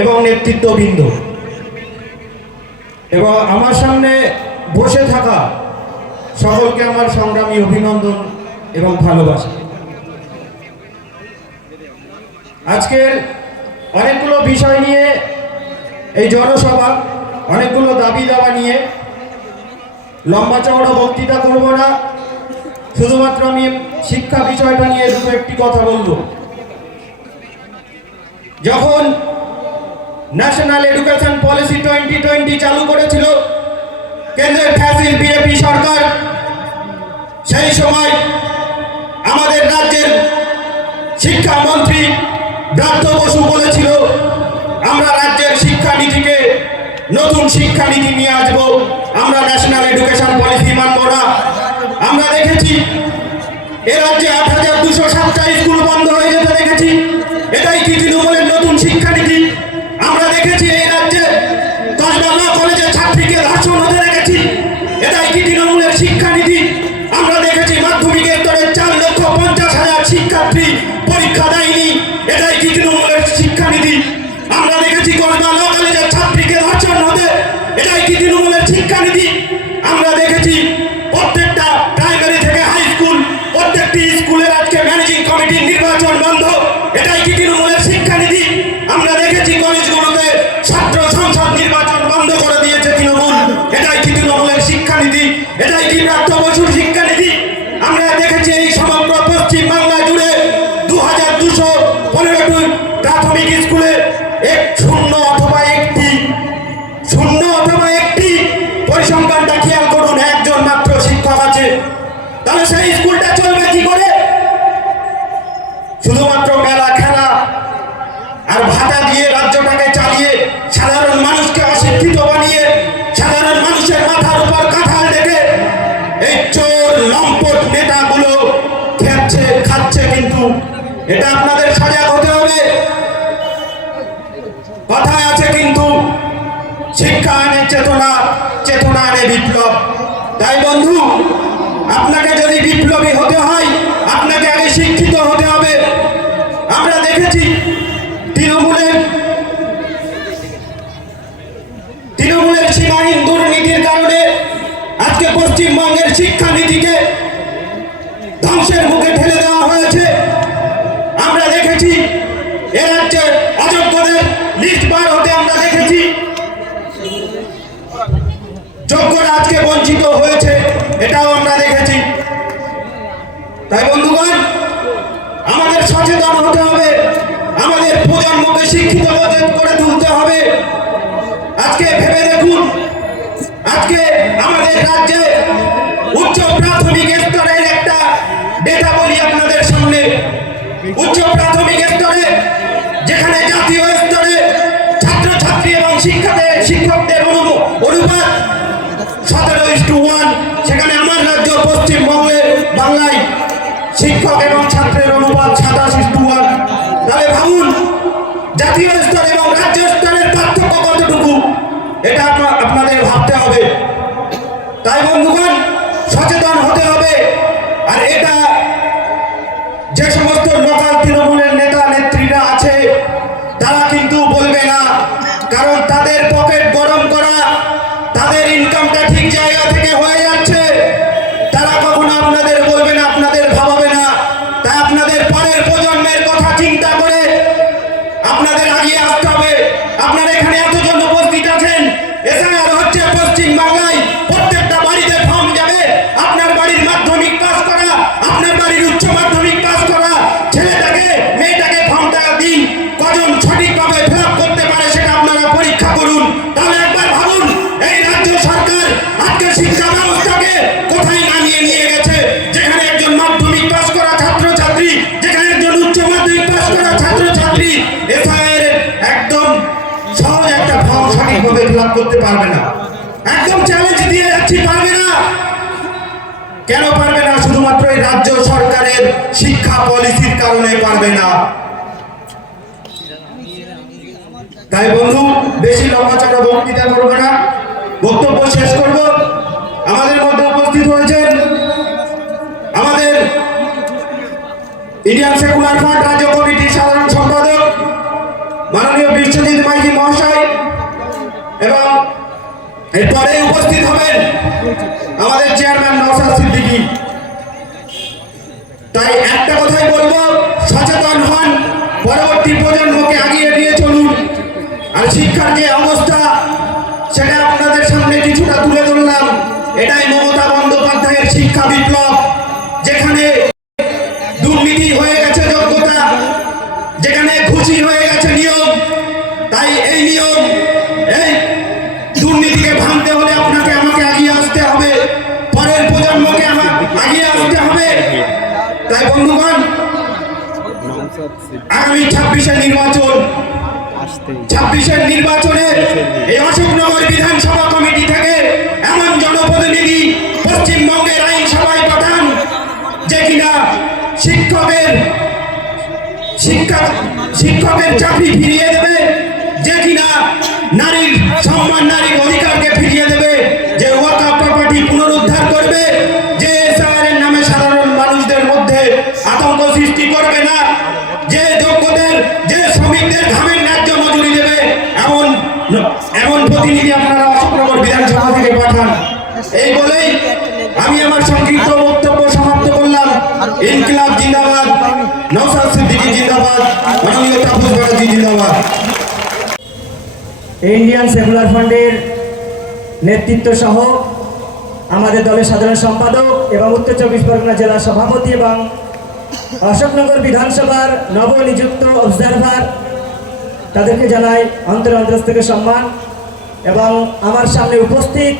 এবং নেতৃত্ববৃন্দ। এবং আমার সামনে বসে থাকা সকলকে আমার সংগ্রামী অভিনন্দন এবং ভালোবাসা। আজকের অনেকগুলো বিষয় নিয়ে এই জনসভা, অনেকগুলো দাবি দাবা নিয়ে লম্বা চওড়া বক্তৃতা করব না। শুধুমাত্র আমি শিক্ষা বিষয়টা নিয়ে দুটো একটি কথা বলব। যখন national education policy twenty twenty চালু করেছিল কেন্দ্রের ফ্যাসিল বিজেপি সরকার। সেই সময় আমাদের রাজ্যের শিক্ষামন্ত্রী ব্রাত্য বসু বলেছিল, আমরা রাজ্যের শিক্ষানীতিকে নতুন শিক্ষানীতি নিয়ে আসব। আমরা ন্যাশনাল এডুকেশন পলিসি মানব না। আমরা দেখেছি, এ রাজ্যে আট হাজার দুশো সাতটা কি শিক্ষা আনে চেতনা চেতনা আনে বিপ্লব। তাই বন্ধু আপনাকে যদি বিপ্লবী হতে সচেতন হতে হবে। আমাদের প্রজন্মকে শিক্ষিত করে তুলতে হবে। আজকে ভেবে দেখুন, আজকে আমাদের রাজ্যে উচ্চ প্রাথমিক স্তরের একটা ডেটা বলি আপনাদের সামনে। উচ্চ প্রাথমিক স্তরে, যেখানে জাতীয় স্তরে ছাত্রছাত্রী এবং শিক্ষাদের শিক্ষকদের অনু- অনুপাত সতেরো ইস টু ওয়ান, সেখানে আমার রাজ্য পশ্চিমবঙ্গের বাংলায় শিক্ষক ফিল করতে পারবে না। একদম চ্যালেঞ্জ দিয়ে যাচ্ছি, পারবে না। কেন পারবে না? শুধুমাত্র এই রাজ্য সরকারের শিক্ষা পলিসির কারণে পারবে না। তাই বন্ধু, বেশি লম্বা বক্তৃতা করব না। বক্তব্য শেষ করব। আমাদের মধ্যে উপস্থিত হয়েছেন আমাদের ইন্ডিয়ান সেকুলার ফ্রন্ট রাজ্য কমিটির সাধারণ সম্পাদক মাননীয় বিশ্বজিৎ মাইজি মহাশয় এরপরে উপস্থিত হবেন আমাদের চেয়ারম্যান নওশাদ সিদ্দিকী। তাই একটা কথাই বলব, সচেতন হন, পরবর্তী প্রজন্মকে আগিয়ে নিয়ে চলুন। আর শিক্ষার যে অবস্থা, সেটা আপনাদের সামনে কিছুটা তুলে ধরলাম। এটাই মমতা বন্দ্যোপাধ্যায়ের শিক্ষা বিপ্লব। আগামী ছাব্বিশের নির্বাচন ছাব্বিশের নির্বাচনে এই অশোকনগর বিধানসভা কমিটি থেকে এমন জনপ্রতিনিধি পশ্চিমবঙ্গের আইনসভায় পাঠান যে কিনা শিক্ষকের শিক্ষা শিক্ষকের চাকরি ফিরিয়ে ইন্ডিয়ান সেকুলার ফান্ডের নেতৃত্ব সহ আমাদের দলের সাধারণ সম্পাদক এবং উত্তর চব্বিশ পরগনা জেলার সভাপতি এবং অশোকনগর বিধানসভার নবনিযুক্ত অবজারভার তাদেরকে জানাই অন্তর অন্তর থেকে সম্মান এবং আমার সামনে উপস্থিত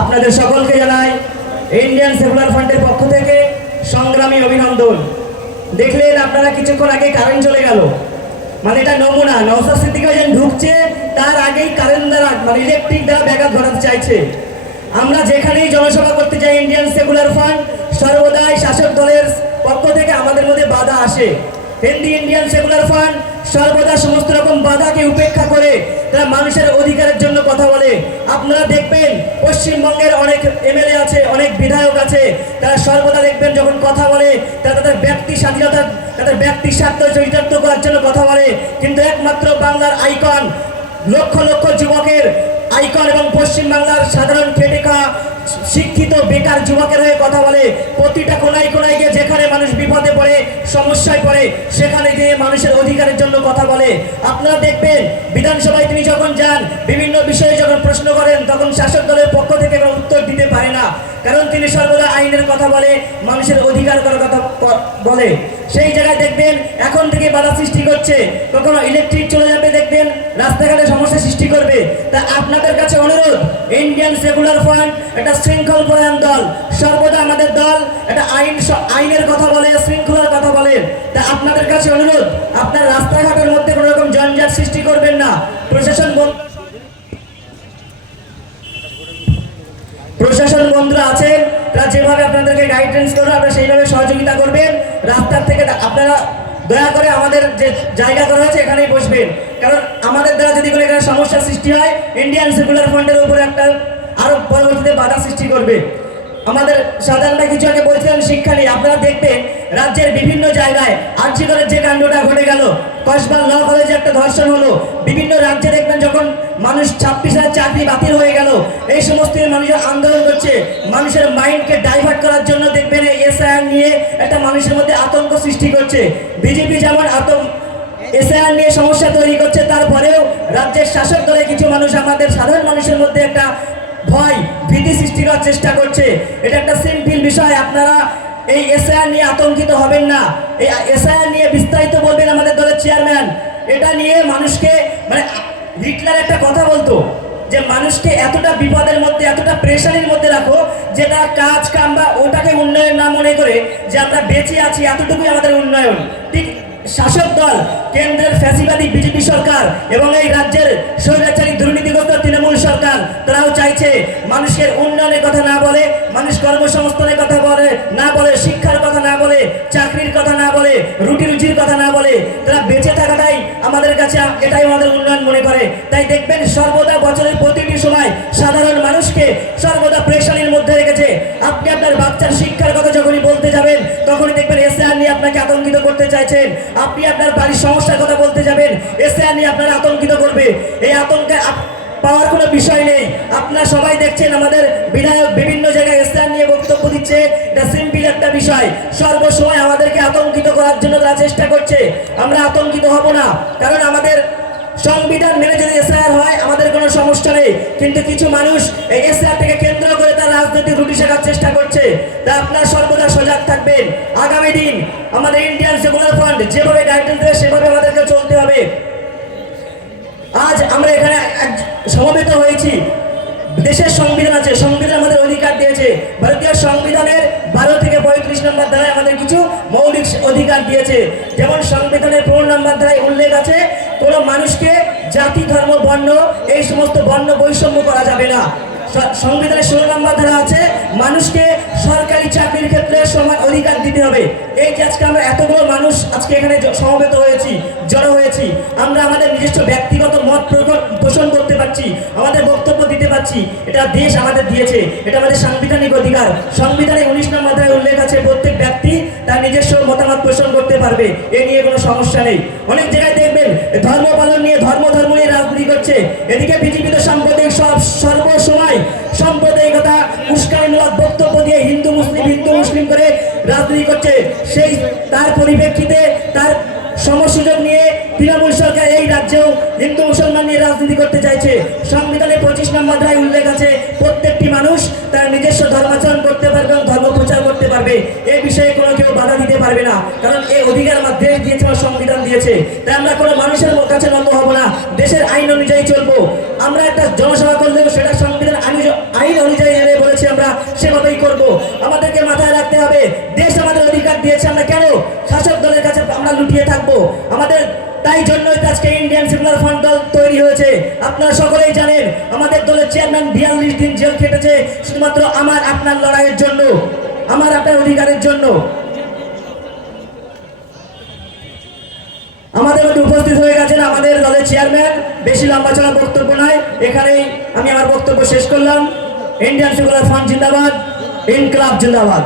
আপনাদের সকলকে জানাই ইন্ডিয়ান সেকুলার ফান্ডের পক্ষ থেকে সংগ্রামী অভিনন্দন। দেখলেন আপনারা কিছুক্ষণ আগে কারেন্ট চলে গেল। মানে এটা নমুনা নওসাদ সিদ্দিকি যেন ঢুকছে, তার আগেই কারেন্ট দ্বারা মানে ইলেকট্রিক দ্বারা ব্যাঘাত ঘটাতে চাইছে। আমরা যেখানেই জনসভা করতে চাই ইন্ডিয়ান সেকুলার ফান্ড সর্বদাই শাসক দলের পক্ষ থেকে আমাদের মধ্যে বাধা আসে। হিন্দি, ইন্ডিয়ান, সেকুলার ফান্ড সর্বদা সমস্ত রকম বাধাকে উপেক্ষা করে তারা মানুষের অধিকারের জন্য কথা বলে। আপনারা দেখবেন, পশ্চিমবঙ্গের অনেক এমএলএ আছে, অনেক বিধায়ক আছে, তারা সর্বদা দেখবেন যখন কথা বলে, তারা তাদের ব্যক্তি স্বাধীনতা, তাদের ব্যক্তি স্বার্থ, চরিতার্থ করার জন্য কথা বলে। কিন্তু একমাত্র বাংলার আইকন, লক্ষ লক্ষ যুবকের আইকন এবং পশ্চিমবাংলার সাধারণ খেটে শিক্ষিত, বেকার যুবকের হয়ে কথা বলে। প্রতিটা কোনায় কোনায় গিয়ে যেখানে মানুষ বিপদে পড়ে সেখানে গিয়ে মানুষের অধিকারের জন্য কথা বলে। আপনারা দেখবেন, বিধানসভায় তিনি যখন যান, বিভিন্ন বিষয়ে যখন প্রশ্ন করেন, তখন শাসক দলের পক্ষ থেকে দিতে পারে না। কারণ তিনি সর্বদা আইনের কথা বলে, মানুষের অধিকার করার কথা বলে। সেই জায়গায় দেখবেন, এখন থেকে বাধা সৃষ্টি করছে। কখনো ইলেকট্রিক চলে যাবে দেখবেন, রাস্তাঘাটে সমস্যা সৃষ্টি করবে। তা আপনাদের কাছে অনুরোধ ইন্ডিয়ান সেকুলার ফান্ড একটা শৃঙ্খল প্রধান দল, সর্বদা আমাদের দল একটা আইন আইনের কথা বলে, শৃঙ্খলার কথা বলে। তা আপনাদের কাছে অনুরোধ, আপনার রাস্তাঘাটের মধ্যে কোনো রকম জঞ্জাট সৃষ্টি করবেন না। প্রশাসন বন- প্রশাসন বন্ধুরা আছেন, তারা যেভাবে আপনাদেরকে গাইডেন্স করবে, আপনারা সেইভাবে সহযোগিতা করবেন। রাস্তার থেকে আপনারা দয়া করে আমাদের যে জায়গা করা হয়েছে, এখানেই বসবেন। কারণ আমাদের দ্বারা যদি কোনো এখানে সমস্যার সৃষ্টি হয় ইন্ডিয়ান সেকুলার ফান্ডের উপরে একটা আরও পরবর্তীতে বাধা সৃষ্টি করবে। আমাদের সাধারণত কিছু আগে বলছিলাম শিক্ষা নিয়ে আপনারা দেখবেন রাজ্যের বিভিন্ন জায়গায় আর্যিকরের যে কাণ্ডটা ঘটে গেল, কসবা ল কলেজে একটা ধর্ষণ হলো। বিভিন্ন রাজ্যে দেখবেন যখন মানুষ ছাব্বিশ হাজার চাকরি বাতিল হয়ে গেল, এই সমস্ত মানুষের আন্দোলন করছে। মানুষের মাইন্ডকে ডাইভার্ট করার জন্য দেখবেন এই এসআইআর নিয়ে একটা মানুষের মধ্যে আতঙ্ক সৃষ্টি করছে। বিজেপি যেমন আতঙ্ক, এসআইআর নিয়ে সমস্যা তৈরি করছে, তারপরেও রাজ্যের শাসক দলের কিছু মানুষ, আমাদের সাধারণ মানুষের মধ্যে একটা ভয় ভীতি সৃষ্টি করার চেষ্টা করছে। এটা একটা সিম্পল বিষয়, আপনারা এই এসআইআর নিয়ে আতঙ্কিত হবেন না। এই এসআইআর নিয়ে বিস্তারিত বলবেন আমাদের দলের চেয়ারম্যান এটা নিয়ে মানুষকে মানে হিটলার একটা কথা বলতো, যে মানুষকে এতটা বিপদের মধ্যে, এতটা প্রেশারের মধ্যে রাখো যে তার কাজ কাম বা ওটাকে উন্নয়ন না মনে করে যে আমরা বেঁচে আছি, এতটুকুই আমাদের উন্নয়ন। শাসক দল, কেন্দ্রের ফ্যাসিবাদী বিজেপি সরকার এবং এই রাজ্যের স্বৈরাচারী দুর্নীতিগ্রস্ত তৃণমূল সরকার, তারাও চাইছে মানুষের উন্নয়নের কথা না বলে, মানুষ কর্মসংস্থানের কথা বলে, না বলে, শিক্ষার কথা না বলে, চাকরির কথা না বলে, রুটি রুজির কথা না বলে, তারা বেঁচে থাকাটাই আমাদের কাছে এটাই আমাদের উন্নয়ন মনে করে। তাই দেখবেন, সর্বদা বছরের প্রতিটি সময় সাধারণ মানুষকে সর্বদা প্রেশানির মধ্যে রেখেছে। আপনি আপনার বাচ্চার শিক্ষার কথা আপনাকে আতঙ্কিত করতে চাইছেন, আপনি আপনার বাড়ির সমস্যার কথা বলতে যাবেন, এসে নিয়ে আপনারা আতঙ্কিত করবে। এই আতঙ্কে পাওয়ার কোনো বিষয় নেই। আপনারা সবাই দেখছেন আমাদের বিধায়ক বিভিন্ন জায়গায় স্থান নিয়ে বক্তব্য দিচ্ছে। এটা সিম্পল একটা বিষয়। সর্বসময় আমাদেরকে আতঙ্কিত করার জন্য তারা চেষ্টা করছে। আমরা আতঙ্কিত হব না। কারণ আমাদের সংবিধান মেনে যদি এসআর হয়, আমাদের কোনো সমস্যা নেই। কিন্তু কিছু মানুষ এই এসআর থেকে কেন্দ্র করে তার রাজনৈতিক রুটি শেখার চেষ্টা করছে। তা আপনারা সর্বদা সজাগ থাকবেন। আগামী দিন আমাদের ইন্ডিয়ান সেকুলার ফান্ড যেভাবে গাইডেন্স দেবে, সেভাবে আমাদেরকে চলতে হবে। আজ আমরা এখানে সমবেত হয়েছি। দেশের সংবিধান আছে, সংবিধান আমাদের অধিকার দিয়েছে। ভারতীয় সংবিধানের বারো থেকে পঁয়ত্রিশ নম্বর ধারায় আমাদের কিছু মৌলিক অধিকার দিয়েছে। যেমন সংবিধানের পনেরো নম্বর ধারায় উল্লেখ আছে, কোনো মানুষকে জাতি, ধর্ম, বর্ণ, এই সমস্ত বর্ণ বৈষম্য করা যাবে না। সংবিধানের ষোলো নম্বর ধারা আছে, মানুষকে সরকারি চাকরির ক্ষেত্রে সমান অধিকার দিতে হবে। এই যে আজকে আমরা এতগুলো মানুষ আজকে এখানে সমবেত হয়েছি, জড়ো হয়েছি, আমরা আমাদের নিজস্ব ব্যক্তিগত মত পোষণ করতে পারছি, আমাদের বক্তব্য দিতে পারছি, এটা দেশ আমাদের দিয়েছে, এটা আমাদের সাংবিধানিক অধিকার। সংবিধানে উনিশ নম্বর ধারায় উল্লেখ আছে, প্রত্যেক ব্যক্তি তার নিজস্ব মতামত পোষণ করতে পারবে, এ নিয়ে কোনো সমস্যা নেই। অনেক জায়গায় দেখবেন, ধর্ম পালন নিয়ে ধর্ম ধর্ম নিয়ে রাজনীতি করছে, এদিকে বিজেপিতে সাম্প্রদায়িক সব সর্বসময় সাম্প্রদায়িকতা, উস্কানিমূলক বক্তব্য দিয়ে হিন্দু, মুসলিম হিন্দু, মুসলিম করে রাজনীতি করছে। সেই তার পরিপ্রেক্ষিতে, তার সমসুযোগ নিয়ে তৃণমূল সরকার এই রাজ্যেও হিন্দু, মুসলমান নিয়ে রাজনীতি করতে চাইছে। সংবিধানে পঁচিশ নম্বর ধারায় উল্লেখ আছে, প্রত্যেকটি মানুষ তার নিজস্ব ধর্মাচরণ করতে পারবে এবং ধর্ম পারবে এই বিষয়ে কোনো কেউ বাধা দিতে পারবে না। কারণ এই অধিকার আমার দেশ দিয়েছে আমার সংবিধান দিয়েছে। তাই আমরা কোনো মানুষের কাছে নত হব না। দেশের আইন অনুযায়ী চলবো। আমরা একটা জনসভা করলেও সেটা সংবিধান আইন- অনুযায়ী বলেছি আমরা, সেভাবেই করব। আমাদেরকে মাথায় রাখতে হবে, দেশ আমাদের অধিকার দিয়েছে, আমরা কেন শাসক দলের কাছে আমরা লুটিয়ে থাকব? আমাদের তাই জন্যই আজকে ইন্ডিয়ান সেকুলার ফান্ড দল তৈরি হয়েছে। আপনারা সকলেই জানেন, আমাদের দলের চেয়ারম্যান বিয়াল্লিশ দিন জেল খেটেছে, শুধুমাত্র আমার, আপনার লড়াইয়ের জন্য। আমার আপনার অধিকারের জন্য। আমাদের মধ্যে উপস্থিত হয়ে গেছেন আমাদের দলের চেয়ারম্যান। বেশি লম্বা চলা বক্তব্য নয়। এখানেই আমি আমার বক্তব্য শেষ করলাম। ইন্ডিয়ান সেকুলার ফান্ড জিন্দাবাদ। ইনকলাব জিন্দাবাদ।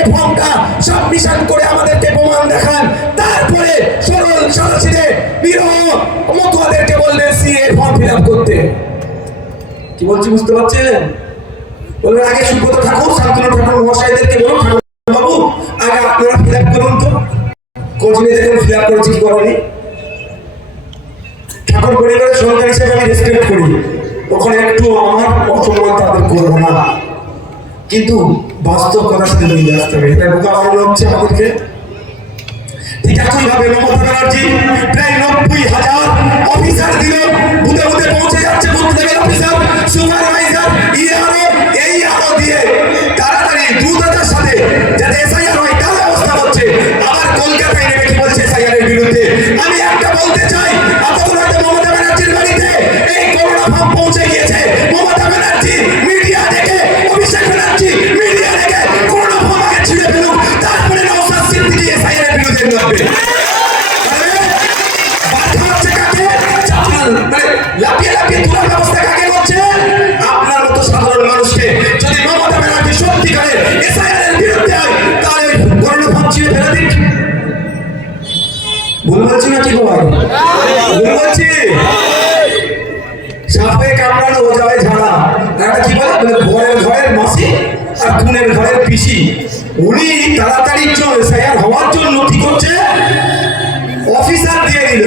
এই ফর্মটা সাবমিশন করে আমাদেরকে প্রমাণ দেখান। তারপরে সরল সরাসিদের বিরহ বললেন সি এই ফর্ম ফিল করতে। কি বলছি, বুঝতে পারছেন? বলবেন, আগে সুব্রত ঠাকুর, শান্তনু ঠাকুর মশাইদেরকে বলুন বাবু, আগে আপনারা ফিল আপ করুন তো। কোচিনে দেখুন ফিল আপ করেছি, কি করেনি? ঠাকুর পরিবারের সরকার হিসেবে আমি রেসপেক্ট করি। ওখানে একটু আমার অসম্মান তাদের করব না। কিন্তু বাস্তব কথার সাথে মিলে আসতে হবে। এটা বানানো হচ্ছে আমাদেরকে ঠিক একইভাবে মমতা ব্যানার্জি প্রায় নব্বই হাজার অফিসার দিল। পৌঁছে যাচ্ছে অফিসার, সুপারভাইজার এই আরও দিয়ে। তাড়াতাড়ি দ্রুততার সাথে, যাতে এসআইআর হয়, তার ব্যবস্থা হচ্ছে। আবার কলকাতায় নেমে কি বলছে এসআইআর বিরুদ্ধে? আমি একটা বলতে চাই হয়তো মমতা ব্যানার্জির বাড়িতে এই করোনা পিসি উনি তাড়াতাড়ি এসআইআর হওয়ার জন্য কি করছে? অফিসার দিয়ে দিল।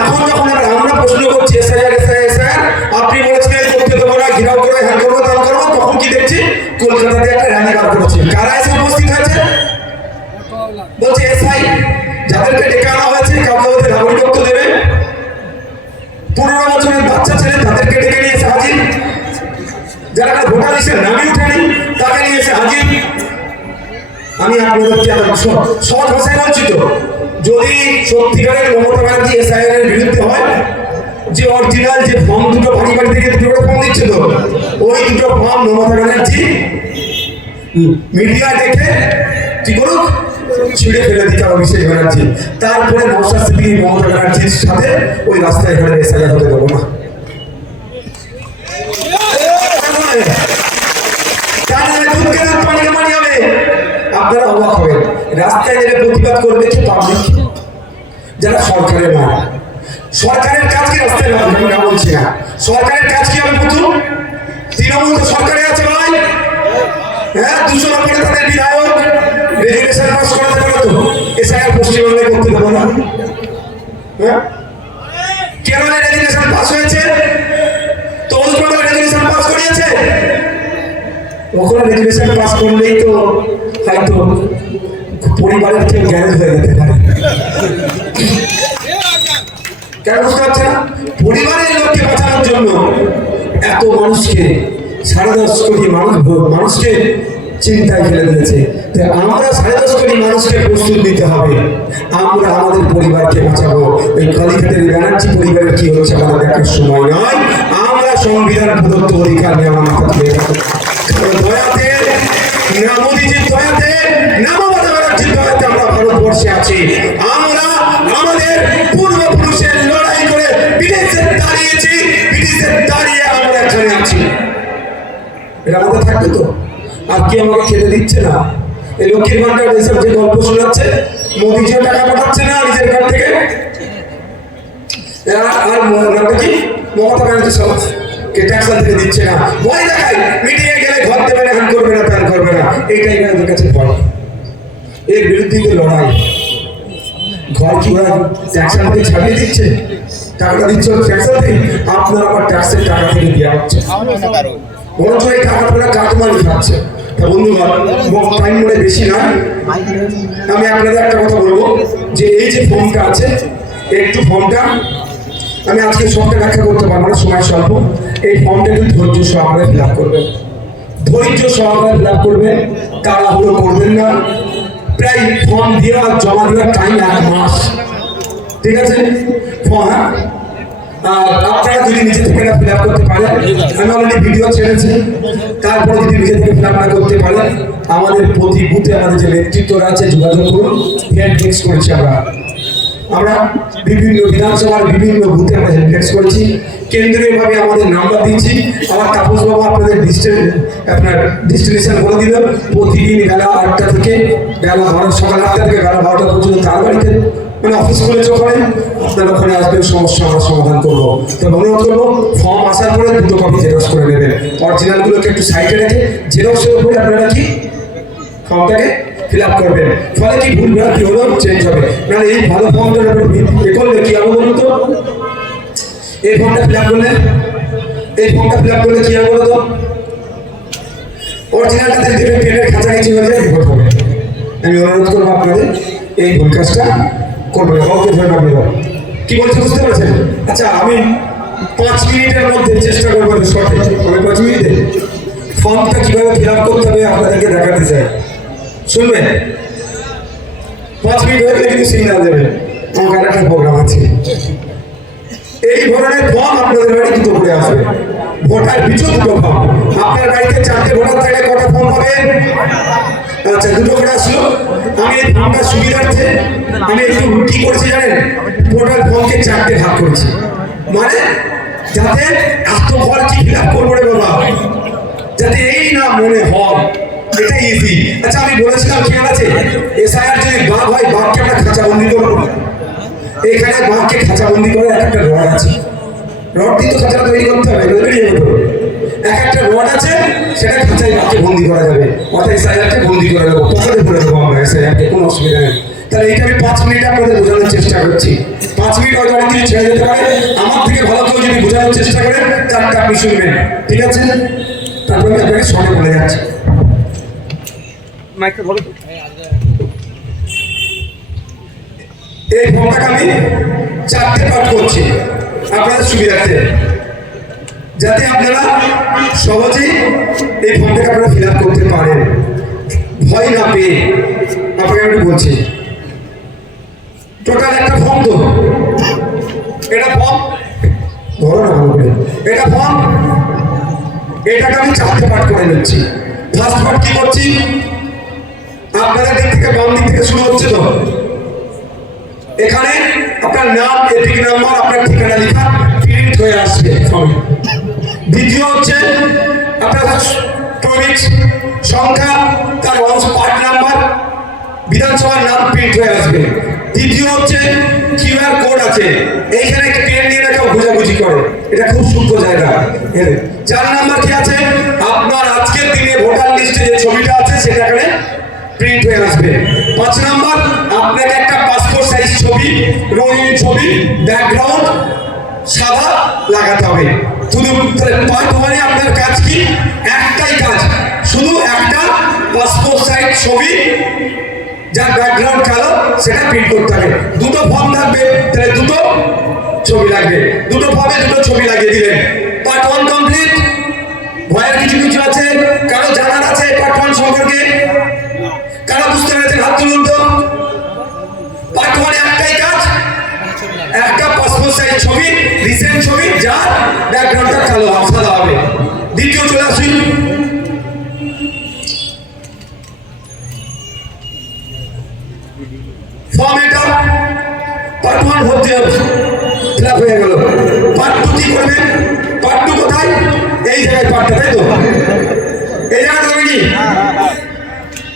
এখন যখন আমরা প্রশ্ন করছি, এসআইআর এসআইআর আপনি বলেছিলেন করতে দেবো না হ্যাঁ করব করব, তখন কি দেখছি? কলকাতাতে একটা র্যালি বার করেছে। কারা এসে উপস্থিত হয়েছে? বলছে, এসআই, যাদেরকে ডেকে আনা হয়েছে, কাউকে নাগরিকত্ব দেবে। পনেরো বছরের বাচ্চা ছেলে তাদেরকে ডেকে যারা ভোটার লিস্টের নামই উঠেনি তাকে নিয়ে এসে হাজির। আমি সহ- সহজ ভাষায় বলছি তো যদি সত্যিকারের মমতা ব্যানার্জি এসআইআর এর বিরুদ্ধে হয়, যে অরিজিনাল যে ফর্ম দুটো বাড়ি বাড়ি থেকে দুটো ফর্ম দিচ্ছে ওই দুটো ফর্ম মমতা ব্যানার্জি মিডিয়া দেখে কি করুক, ছিঁড়ে ফেলে দিতে হবে অভিষেক ব্যানার্জি। তারপরে নৌসাদ সিদ্দিকী মমতা ব্যানার্জির সাথে ওই রাস্তায় এখানে এসআইআর হতে দেবো না। রাস্তায় নেমে প্রতিবাদ করবে কি। পাবলিক যারা সরকারের না সরকারের কাজ কি রাস্তায় আমি না বলছি না। সরকারের কাজ কি আমি প্রথম তৃণমূল তো সরকারে আছে ভাই। হ্যাঁ দুশো নম্বরে তাদের বিধায়ক। রেজুলেশন পাস করাতে পারো তো। এসআইআর পশ্চিমবঙ্গে করতে দেবো না। হ্যাঁ? কেরলে রেজুলেশন পাস হয়েছে? পাস ওখানে রেজুলেশন পাস করলেই তো হয়তো পরিবারের কেউ গ্যারেজ হয়ে যেতে পারে। কেন বুঝতে পারছে না পরিবারের লোককে বাঁচানোর জন্য এত মানুষকে, সাড়ে দশ কোটি মানুষ, মানুষকে চিন্তায় ফেলে দিয়েছে। তাই আমরা সাড়ে দশ কোটি মানুষকে প্রস্তুত নিতে হবে। আমরা আমাদের পরিবারকে বাঁচাবো। ওই কালীঘাটের ব্যানার্জি পরিবারের কি হচ্ছে আমাদের দেখার সময় নয়। আমরা সংবিধান প্রদত্ত অধিকার নিয়ে আমার মাথা দয়াতে, না মোদীজির দয়াতে, না ব্যানার্জির দয়াতে আমরা ভারতবর্ষে আছি। আমরা আমাদের পূর্বপুরুষের লড়াই করে বিদেশে দাঁড়িয়েছি, বিদেশে দাঁড়িয়ে আমরা এখানে আছি। এটা আমাদের থাকবে তো? আর কি আমাকে খেতে দিচ্ছে না? এই লক্ষ্মীর ভান্ডার এসব যে গল্প শোনাচ্ছে, মোদিজিও টাকা পাঠাচ্ছে না নিজের কাছ থেকে? আর নামটা কি? মমতা ব্যানার্জি সব কে ট্যাক্স না। ভয় গেলে ঘর দেবে না হ্যান ওদের কাছে ভয়। এর বিরুদ্ধে লড়াই। ঘর কি ওরা ট্যাক্স থেকে ছাড়িয়ে দিচ্ছে। টাকাটা দিচ্ছে ট্যাক্স থেকে আপনার আবার ট্যাক্সের টাকা থেকে দেওয়া হচ্ছে। বরঞ্চ এই টাকা পয়সা কাটমানি খাচ্ছে। তা বন্ধুগণ টাইম মনে বেশি না আমি আপনাদের একটা কথা বলব, যে এই যে ফর্মটা আছে, একটু ফর্মটা, আমি আজকে সবটা ব্যাখ্যা করতে পারব না, সময় স্বল্প। এই ফর্মটা একটু ধৈর্য সহকারে ফিল আপ করবেন। ধৈর্য সহকারে ফিল আপ করবেন, তাড়াহুড়ো করবেন না। প্রায় ফর্ম দেওয়া জমা দেওয়ার টাইম এক মাস। ঠিক আছে? ফর্ম আপনারা যদি নিজে থেকে না ফিল করতে পারেন, আমি অলরেডি ভিডিও ছেড়েছি। তারপরে যদি নিজে থেকে ফিল না করতে পারেন, আমাদের প্রতি বুথে আমাদের যে নেতৃত্বরা আছে, যোগাযোগ করুন। হেল্প ফিক্স করেছি আমরা। আমরা বিভিন্ন বিধানসভার বিভিন্ন বুথে আমরা হেল্প ডেস্ক করেছি। কেন্দ্রীয়ভাবে আমাদের নাম্বার দিচ্ছি। আমার তাপস বাবু আপনাদের ডিস্টেন্স আপনার ডিস্টিনেশন বলে দিল। প্রতিদিন বেলা আটটা থেকে, বেলা বারো, সকাল আটটা থেকে বেলা বারোটা পর্যন্ত তার বাড়িতে মানে অফিস খুলে চোখে আপনার ওখানে আসবেন, সমস্যা আমরা সমাধান করব। তবে অনুরোধ করব ফর্ম আসার পরে দুটো কপি জেরক্স করে নেবেন। অরিজিনালগুলোকে একটু সাইডে রেখে জেরক্সের উপরে আপনারা কি ফর্মটাকে ফিল আপ করবেন। ফলে কি ভুল ভ্রান্তি হলেও চেঞ্জ হবে। নাহলে এই ভালো উপর ভিত্তি করলে কি হবে বলুন তো? এই ফর্মটা ফিল আপ করলে এই ফর্মটা ফিল আপ করলে কি হবে বলো তো? অরিজিনালটাতে দেখবেন পেনের কাছাকাছি হয়ে যায় ভোট হবে। আমি অনুরোধ করব আপনাদের, এই ভুল কাজটা করবেন না কাউকে ভয় পাবেন কি বলছে বুঝতে পারছেন? আচ্ছা আমি পাঁচ মিনিটের মধ্যে চেষ্টা করব শর্টে আমি পাঁচ মিনিটে ফর্মটা কীভাবে ফিল আপ করতে হবে আপনাদেরকে দেখাতে চাই। শুনবেন? পাঁচ মিনিট হয়ে গেলে কিন্তু সিগন্যাল দেবেন। আমার একটা প্রোগ্রাম আছে। এই ধরনের ফর্ম আপনাদের বাড়ি দুটো করে আসবে। ভোটার পিছু দুটো ফর্ম আপনার বাড়িতে চারটে ভোটার থাকলে কটা ফর্ম পাবেন আচ্ছা দুটো করে আসলো। আমি এই ফর্মটা সুবিধার্থে, আমি একটু কি করছি জানেন? টোটাল ফর্মকে চারটে ভাগ করেছি। মানে যাতে এত ফল কি ফিল আপ করব রে বাবা? যাতে এই না মনে হয়। এটা ইজি আচ্ছা আমি বলেছিলাম, খেয়াল আছে? এসআইআর যদি বাঘ হয়, বাঘকে আমরা খাঁচাবন্দি করব। এখানে বাঘকে খাঁচাবন্দি করে একটা রড আছে। রড দিয়ে তো খাঁচা তৈরি করতে হবে এগুলো বেরিয়ে এক একটা রড আছে সেটা খাঁচায় বাঘকে বন্দি করা যাবে। অর্থাৎ এসআইআরকে বন্দি করে দেবো পকেটে ভরে দেবো আমরা এসআইআরকে কোনো অসুবিধা নেই। তাহলে এইটা আমি পাঁচ মিনিট আপনাদের বোঝানোর চেষ্টা করছি। পাঁচ মিনিট হয়তো অনেক কিছু ছেড়ে যেতে পারে। আমার থেকে ভালো কেউ যদি বোঝানোর চেষ্টা করে তারটা আপনি শুনবেন। ঠিক আছে? তারপরে আমি আপনাকে শর্টে বলে যাচ্ছি। মাইকটা ধরো এই ফর্মটাকে আমি চারটে পাঠ করছি। আপনাদের সুবিধার্থে যাতে আপনারা সহজেই এই ফর্মটাকে আপনারা ফিল করতে পারেন। ভয় না পেয়ে। আপনাকে আমি বলছি, টোটাল একটা ফর্ম তো। এটা ফর্ম ধরো না ভালো এটা ফর্ম এটাকে আমি চারটে পাঠ করে নিচ্ছি। ফার্স্ট পার্ট কি করছি? আপনাদের দিক থেকে বাম দিক থেকে শুরু হচ্ছে তো। এখানে আপনার নাম এপিক নাম্বার আপনার ঠিকানা লেখা প্রিন্ট হয়ে আসবে। ফর্মে দ্বিতীয় হচ্ছে আপনার সংখ্যা, তার অংশ পার্ট নাম্বার বিধানসভার নাম প্রিন্ট হয়ে আসবে। তৃতীয় হচ্ছে কিউআর কোড আছে। এইখানে পেন নিয়ে রেখে, বুঝাবুঝি করে। এটা খুব সূক্ষ্ম জায়গা। চার নাম্বার কি আছে? আপনার আজকের দিনে ভোটার লিস্টে যে ছবিটা আছে, সেটা এখানে প্রিন্ট হয়ে আসবে। পাঁচ নাম্বার ছবি, রঙিন ছবি ব্যাকগ্রাউন্ড সাদা লাগাতে হবে। শুধু ওয়ানে আপনার কাজ কি? একটাই কাজ। শুধু একটা পাসপোর্ট সাইজ ছবি, যার ব্যাকগ্রাউন্ড কালো, সেটা প্রিন্ট করতে হবে। দুটো ফর্ম থাকবে, তাহলে দুটো ছবি লাগবে। দুটো ফর্মে দুটো ছবি লাগিয়ে দিলেন। পার্ট ওয়ান কমপ্লিট ভয়ের কিছু কিছু আছে? কারও জানার আছে পার্ট ওয়ান সম্পর্কে? কারও বুঝতে পেরেছেন? হাত তুলুন তো। একটা পাসপোর্ট সাইজ ছবি রিসেন্ট ছবি, যার ব্যাকগ্রাউন্ডটা কালো সাদা হবে। দ্বিতীয় চলে আসুন ফর্ম এটা। পার্ট ওয়ান ফিল আপ হয়ে গেল। পার্ট টু কি করবেন পার্ট টু কোথায়? এই জায়গায় পার্টটা তাই তো? এই জায়গাটা হবে কি?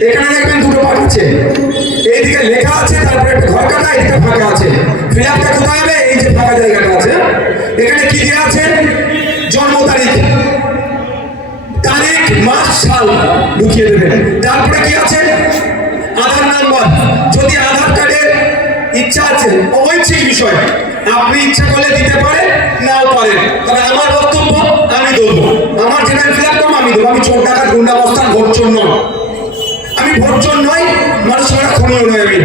এখানে দেখবেন দুটো পার্ট আছে। এইদিকে লেখা আছে, তারপরে একটা ঘর কাটা এদিকে ফাঁকা আছে। ফিল কোথায় হবে? এই যে ফাঁকা জায়গাটা আছে। এখানে কি দেওয়া আছে? জন্ম তারিখ। তারিখ, মাস, সাল ঢুকিয়ে দেবেন। তারপরে কি আছে? আধার নাম্বার। যদি আধার কার্ডের ইচ্ছা আছে ঐচ্ছিক বিষয়, আপনি ইচ্ছা করলে দিতে পারেন, নাও পারেন। তবে আমার বক্তব্য, আমি দেবো। আমার যেটা ফিল আমি দেবো। আমি ছোট টাকার গুন্ডা বস্তার ভোট আমি ভোট নয় মানুষ খনীয় নয় আমি